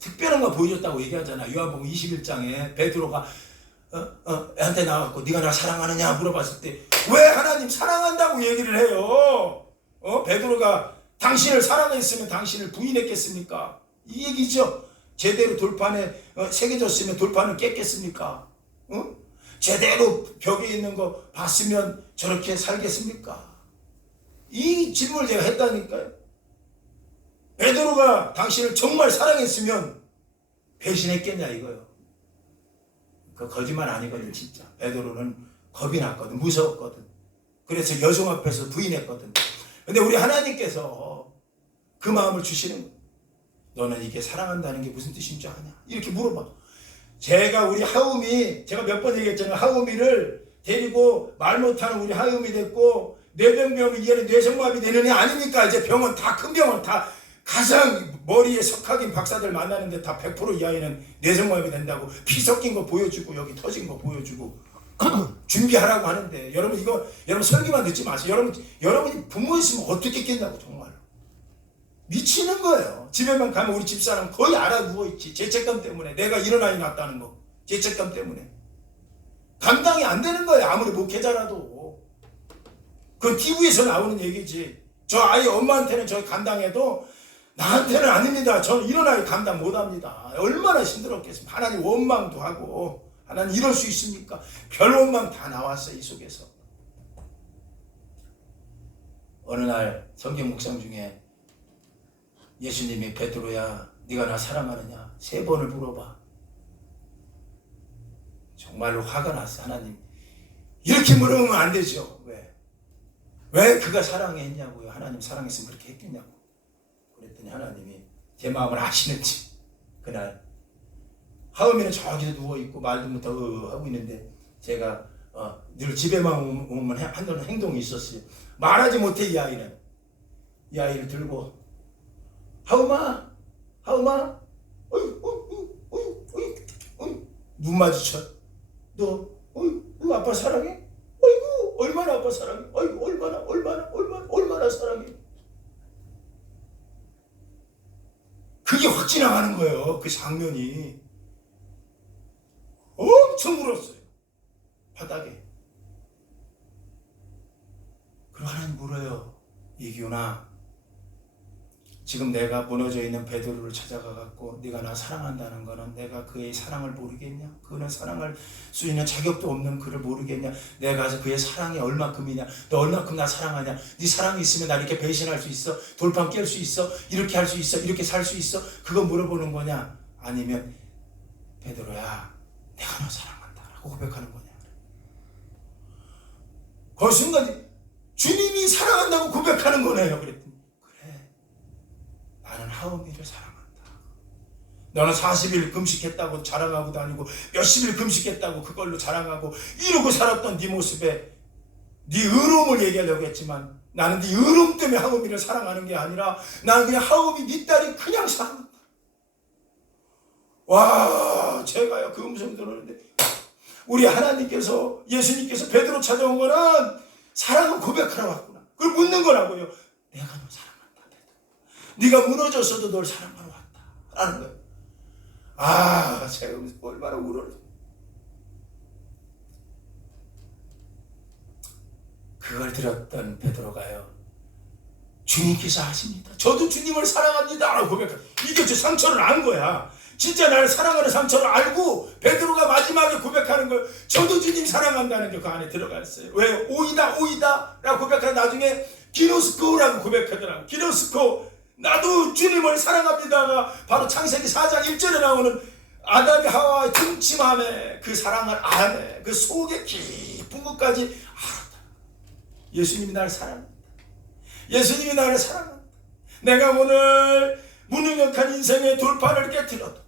특별한 거 보여줬다고 얘기하잖아. 요한복음 21장에 베드로가 애한테 나와갖고 네가 나 사랑하느냐 물어봤을 때 왜 하나님 사랑한다고 얘기를 해요? 베드로가 당신을 사랑했으면 당신을 부인했겠습니까? 이 얘기죠. 제대로 돌판에 새겨졌으면 돌판을 깼겠습니까? 제대로 벽에 있는 거 봤으면 저렇게 살겠습니까? 이 질문을 제가 했다니까요. 베드로가 당신을 정말 사랑했으면 배신했겠냐 이거요. 그 거짓말 아니거든. 진짜 베드로는 겁이 났거든. 무서웠거든. 그래서 여종 앞에서 부인했거든. 근데 우리 하나님께서 그 마음을 주시는 거예요. 너는 이게 사랑한다는 게 무슨 뜻인 줄 아냐? 이렇게 물어봐. 제가 우리 하음이, 제가 몇 번 얘기했잖아요. 하음이를 데리고 말 못하는 우리 하음이 됐고 뇌병병이 이제는 뇌성마비 되는 애 아닙니까? 이제 병원 다, 큰 병원 다 가장 머리에 석학인 박사들 만나는데 다 100% 이 아이는 뇌성마비 된다고 피 섞인 거 보여주고 여기 터진 거 보여주고 준비하라고 하는데, 여러분 여러분 설교만 듣지 마세요. 여러분이 부모 있으면 어떻게 했겠냐고. 정말 미치는 거예요. 집에만 가면 우리 집사람 거의 알아 누워있지. 죄책감 때문에. 내가 이런 아이 낳았다는 거 죄책감 때문에 감당이 안 되는 거예요. 아무리 목회자라도. 그건 TV에서 나오는 얘기지. 저 아이 엄마한테는 저 감당해도 나한테는 아닙니다. 저는 이런 아이 감당 못합니다. 얼마나 힘들었겠습니까. 하나님 원망도 하고. 하나님 이럴 수 있습니까? 별 원망 다 나왔어요. 이 속에서. 어느 날 성경 묵상 중에 예수님이 베드로야 네가 나 사랑하느냐 3번을 물어봐. 정말로 화가 났어. 하나님 이렇게 물으면 안 되죠. 왜 그가 사랑했냐고요. 하나님 사랑했으면 그렇게 했겠냐고. 그랬더니 하나님이 제 마음을 아시는지 그날 하음이는 저기서 누워있고 말도 못하고 하고 있는데 제가 늘 집에만 오면 하는 행동이 있었어요. 말하지 못해 이 아이는. 이 아이를 들고 하음아 하음아 눈 마주쳐. 너 아빠 사랑해? 어이구 얼마나 아빠 사랑해? 어이구 얼마나 사랑해? 그게 확 지나가는 거예요. 그 장면이 엄청 울었어요. 바닥에. 그리고 하나님 물어요. 이규나, 지금 내가 무너져 있는 베드로를 찾아가 갖고 네가 나 사랑한다는 거는 내가 그의 사랑을 모르겠냐? 그는 사랑할 수 있는 자격도 없는 그를 모르겠냐? 내가 그의 사랑이 얼마큼이냐? 너 얼마큼 나 사랑하냐? 네 사랑이 있으면 나 이렇게 배신할 수 있어? 돌판 깰 수 있어? 이렇게 할 수 있어? 이렇게 살 수 있어? 그거 물어보는 거냐? 아니면 베드로야, 내가 너 사랑한다 라고 고백하는 거냐? 그 순간 주님이 사랑한다고 고백하는 거네요. 그랬더니 나는 하음이를 사랑한다. 너는 40일 금식했다고 자랑하고 다니고 몇십일 금식했다고 그걸로 자랑하고 이러고 살았던 네 모습에 네 의로움을 얘기하려고 했지만 나는 네 의로움 때문에 하음이를 사랑하는 게 아니라 나는 그냥 하음이 네 딸이 그냥 사랑한다. 와, 제가요 그 음성 들었는데 우리 하나님께서 예수님께서 베드로 찾아온 거는 사랑을 고백하러 왔구나. 그걸 묻는 거라고요. 내가 너 사랑한다. 네가 무너졌어도 널 사랑하러 왔다 라는 거예요. 아, 제가 얼마나 울어요. 그걸 들었던 베드로가요, 주님께서 하십니다. 저도 주님을 사랑합니다 라고 고백해요. 이게 제 상처를 안 거야. 진짜 나를 사랑하는 상처를 알고 베드로가 마지막에 고백하는 걸, 저도 주님 사랑한다는 게 그 안에 들어가 있어요. 왜? 오이다 라고 고백하는 나중에 기노스코라고 고백하더라고. 기노스코, 나도 주님을 사랑합니다가 바로 창세기 4장 1절에 나오는 아담이 하와의 중침함에 그 사랑을 안에 그 속에 깊은 것까지 알았다. 예수님이 나를 사랑합니다. 예수님이 나를 사랑합니다. 내가 오늘 무능력한 인생의 돌파를 깨뜨려도,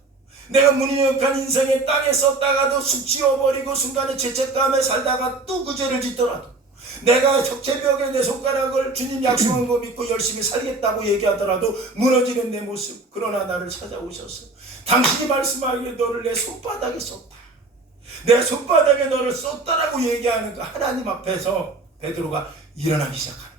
내가 무능력한 인생의 땅에 썼다가도 숙지어버리고 순간에 죄책감에 살다가 또 그 죄를 짓더라도, 내가 적재벽에 내 손가락을 주님 약속한 거 믿고 열심히 살겠다고 얘기하더라도 무너지는 내 모습, 그러나 나를 찾아오셔서 당신이 말씀하기를 너를 내 손바닥에 썼다, 내 손바닥에 너를 썼다라고 얘기하는 그 하나님 앞에서 베드로가 일어나기 시작하는 거예요.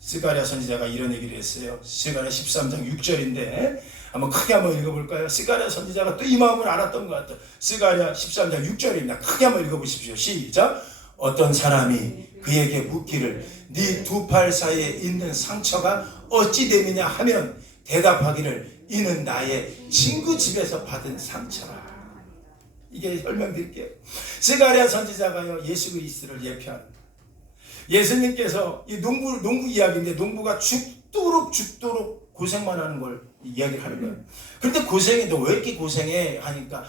스가랴 선지자가 이런 얘기를 했어요. 스가랴 13장 6절인데 한번 크게 한번 읽어볼까요? 스가랴 선지자가 또 이 마음을 알았던 것 같아요. 스가랴 13장 6절입니다. 크게 한번 읽어보십시오. 시작. 어떤 사람이 그에게 묻기를 네 두 팔 사이에 있는 상처가 어찌 됨이냐 하면 대답하기를 이는 나의 친구 집에서 받은 상처라. 이게 설명드릴게요. 스가랴 선지자가요 예수 그리스도를 예표합니다. 예수님께서 이 농부 이야기인데 농부가 죽도록 고생만 하는 걸 이야기를 하는 거예요. 그런데 고생해, 너 왜 이렇게 고생해? 하니까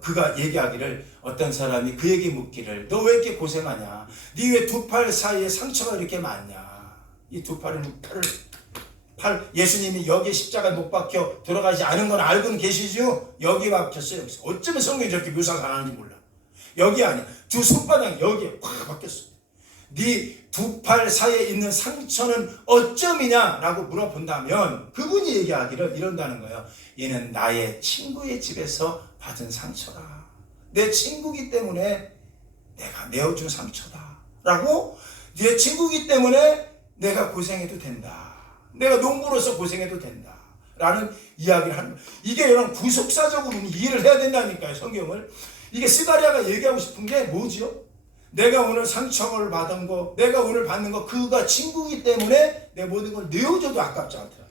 그가 얘기하기를, 어떤 사람이 그에게 묻기를 너 왜 이렇게 고생하냐? 네 왜 두 팔 사이에 상처가 이렇게 많냐? 이 두 팔은 예수님이 여기 십자가에 못 박혀 돌아가지 않은 건 알고는 계시죠? 여기 박혔어요. 어쩌면 성경이 저렇게 묘사가 안 하는지 몰라. 여기 아니야. 두 손바닥 여기에 확 박혔어. 네 두 팔 사이에 있는 상처는 어쩌미냐라고 물어본다면 그분이 얘기하기를 이런다는 거예요. 얘는 나의 친구의 집에서 받은 상처라. 내 친구기 때문에 내가 내어준 상처다 라고, 내 친구기 때문에 내가 고생해도 된다, 내가 농부로서 고생해도 된다 라는 이야기를 하는 거예요. 이게 여러분 구속사적으로 이해를 해야 된다니까요, 성경을. 이게 스가랴가 얘기하고 싶은 게 뭐죠? 내가 오늘 상처를 받은 거, 내가 오늘 받는 거, 그가 친구이기 때문에 내 모든 걸 내어줘도 아깝지 않더라.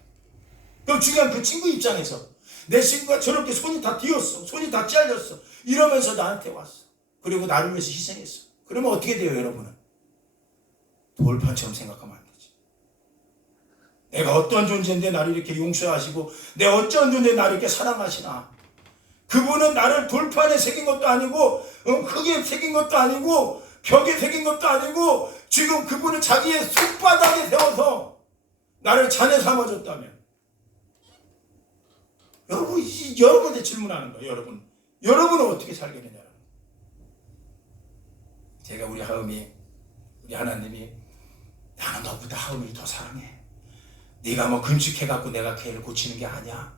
그럼 중요한 그 친구 입장에서 내 친구가 저렇게 손이 다 뒤었어, 손이 다 잘렸어, 이러면서 나한테 왔어. 그리고 나를 위해서 희생했어. 그러면 어떻게 돼요, 여러분은? 돌판처럼 생각하면 안 되지. 내가 어떤 존재인데 나를 이렇게 용서하시고, 내가 어떤 존재인데 나를 이렇게 사랑하시나. 그분은 나를 돌판에 새긴 것도 아니고, 흙에 새긴 것도 아니고, 벽에 새긴 것도 아니고, 지금 그분은 자기의 손바닥에 세워서 나를 자네 삼아줬다면, 여러분한테 질문하는 거예요. 여러분은 어떻게 살겠느냐. 제가 우리 하나님이 나는 너보다 하음이를 더 사랑해. 네가 뭐 금식해갖고 내가 걔를 고치는 게 아니야.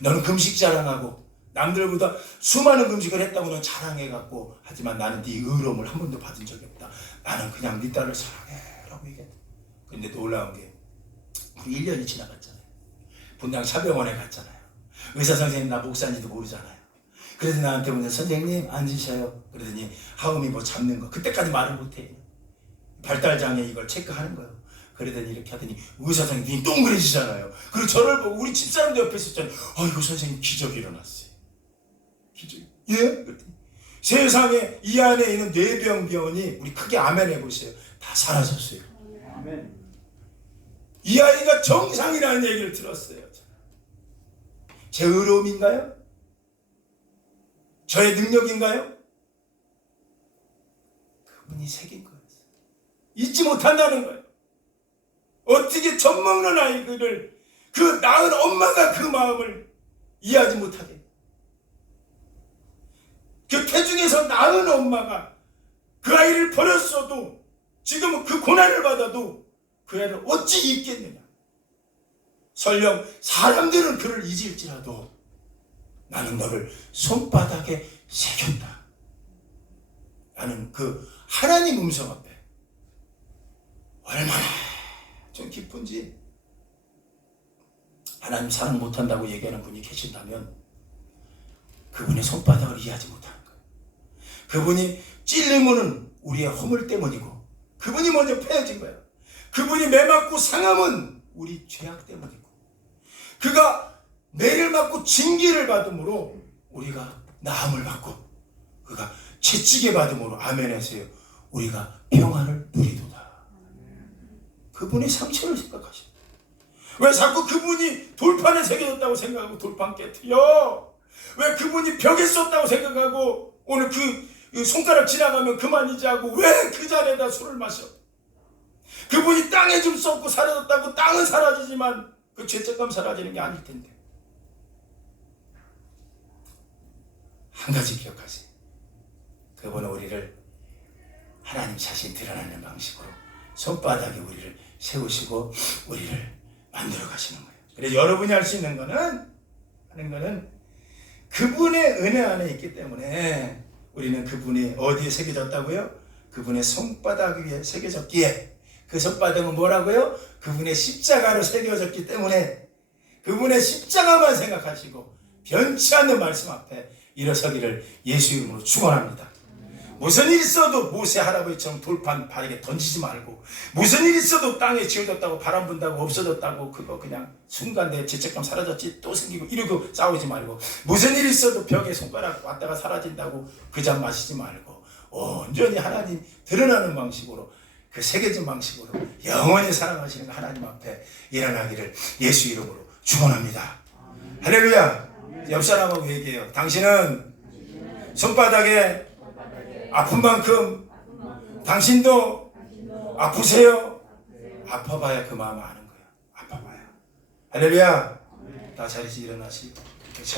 너는 금식 자랑하고 남들보다 수많은 금식을 했다고 넌 자랑해갖고, 하지만 나는 네 의로움을 한 번도 받은 적이 없다. 나는 그냥 네 딸을 사랑해 라고 얘기했다. 근데 놀라운 게 우리 1년이 지나갔잖아요. 분당 차병원에 갔잖아요. 의사 선생님 나 목사님도 모르잖아요. 그래서 나한테 오늘 선생님 앉으셔요. 그러더니 하음이 뭐 잡는 거, 그때까지 말을 못해요. 발달장애 이걸 체크하는 거예요. 그러더니 이렇게 하더니 의사 선생님이 동그래지잖아요. 그리고 저를 보고 우리 집사람도 옆에 있었잖아요. 아이고 선생님 기적이 일어났어요. 기적이. 예? 그랬더니 세상에 이 안에 있는 뇌병변이, 우리 크게 아멘 해보세요, 다 사라졌어요. 아멘. 이 아이가 정상이라는 얘기를 들었어요. 제 의로움인가요? 저의 능력인가요? 그분이 새긴 거예요. 잊지 못한다는 거예요. 어떻게 젖먹는 아이들을, 그 낳은 엄마가 그 마음을 이해하지 못하게, 그 태중에서 낳은 엄마가 그 아이를 버렸어도 지금은 그 고난을 받아도 그 애를 어찌 잊겠느냐. 설령 사람들은 그를 잊을지라도 나는 너를 손바닥에 새겼다. 나는 그 하나님 음성 앞에 얼마나 좀 기쁜지. 하나님 사랑 못한다고 얘기하는 분이 계신다면 그분의 손바닥을 이해하지 못하는 거예요. 그분이 찔림은 우리의 허물 때문이고, 그분이 먼저 패해진 거예요. 그분이 매맞고 상함은 우리 죄악 때문이고, 그가 매를 맞고 징계를 받음으로 우리가 나음을 받고, 그가 채찍에 받음으로 아멘하세요, 우리가 평안을 누리도다. 그분의 상처를 생각하십니다. 왜 자꾸 그분이 돌판에 새겨졌다고 생각하고 돌판 깨트려? 왜 그분이 벽에 썼다고 생각하고 오늘 그 손가락 지나가면 그만이지 하고 왜 그 자리에다 술을 마셔? 그분이 땅에 좀 썩고 사라졌다고 땅은 사라지지만 그 죄책감 사라지는 게 아닐 텐데. 한 가지 기억하세요. 그분은 우리를 하나님 자신 드러나는 방식으로 손바닥에 우리를 세우시고 우리를 만들어 가시는 거예요. 그래서 여러분이 할 수 있는 거는, 하는 거는 그분의 은혜 안에 있기 때문에 우리는 그분이 어디에 새겨졌다고요? 그분의 손바닥 위에 새겨졌기에, 그 손바닥은 뭐라고요? 그분의 십자가로 새겨졌기 때문에 그분의 십자가만 생각하시고 변치 않는 말씀 앞에 일어서기를 예수 이름으로 축원합니다. 무슨 일 있어도 모세 할아버지처럼 돌판 바닥에 던지지 말고, 무슨 일 있어도 땅에 지어졌다고 바람 분다고 없어졌다고 그거 그냥 순간 내 죄책감 사라졌지 또 생기고 이러고 싸우지 말고, 무슨 일 있어도 벽에 손가락 왔다가 사라진다고 그 잔 마시지 말고 온전히 하나님 드러나는 방식으로, 그 새겨진 방식으로 영원히 사랑하시는 하나님 앞에 일어나기를 예수 이름으로 축원합니다. 할렐루야. 옆 사람하고 얘기해요. 당신은 손바닥에 아픈 만큼 당신도 아프세요? 아파봐야 그 마음 아는 거야. 아파봐야. 할렐루야. 다 자리에서 일어나시고